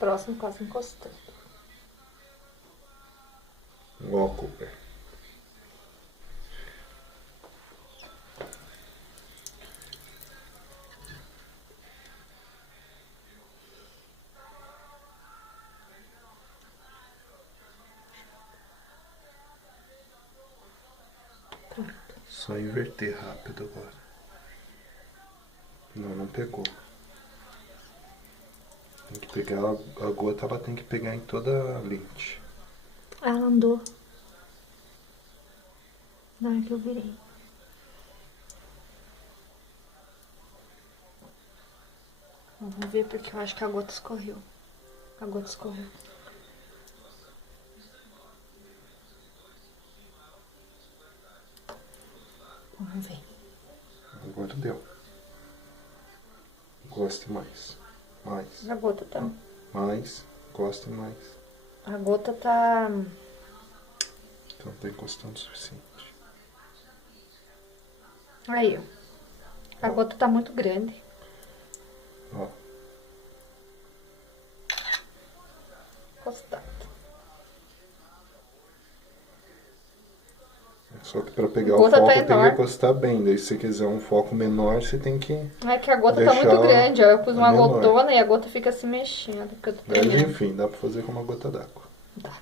Próximo, quase encostando. Ó, Cooper. Só inverter rápido agora. Não, não pegou. Tem que pegar a gota, ela tem que pegar em toda a lente. Ela andou. Na hora que eu virei. Vamos ver porque eu acho que a gota escorreu. A gota escorreu. Vamos ver. Agora deu. Goste mais. Mais. A gota tá... Mais. Goste mais. A gota tá... Então tá encostando o suficiente. Aí, ó. A gota tá muito grande. Ó. Encostado. Só que pra pegar o Gota foco tá tem que enorme. encostar bem. Daí se você quiser um foco menor, você tem que... É que a gota tá deixar muito grande, ó. Eu pus uma menor. gotona e a gota fica se mexendo. Porque eu tô Mas tremendo. enfim, dá pra fazer com uma gota d'água. Tá.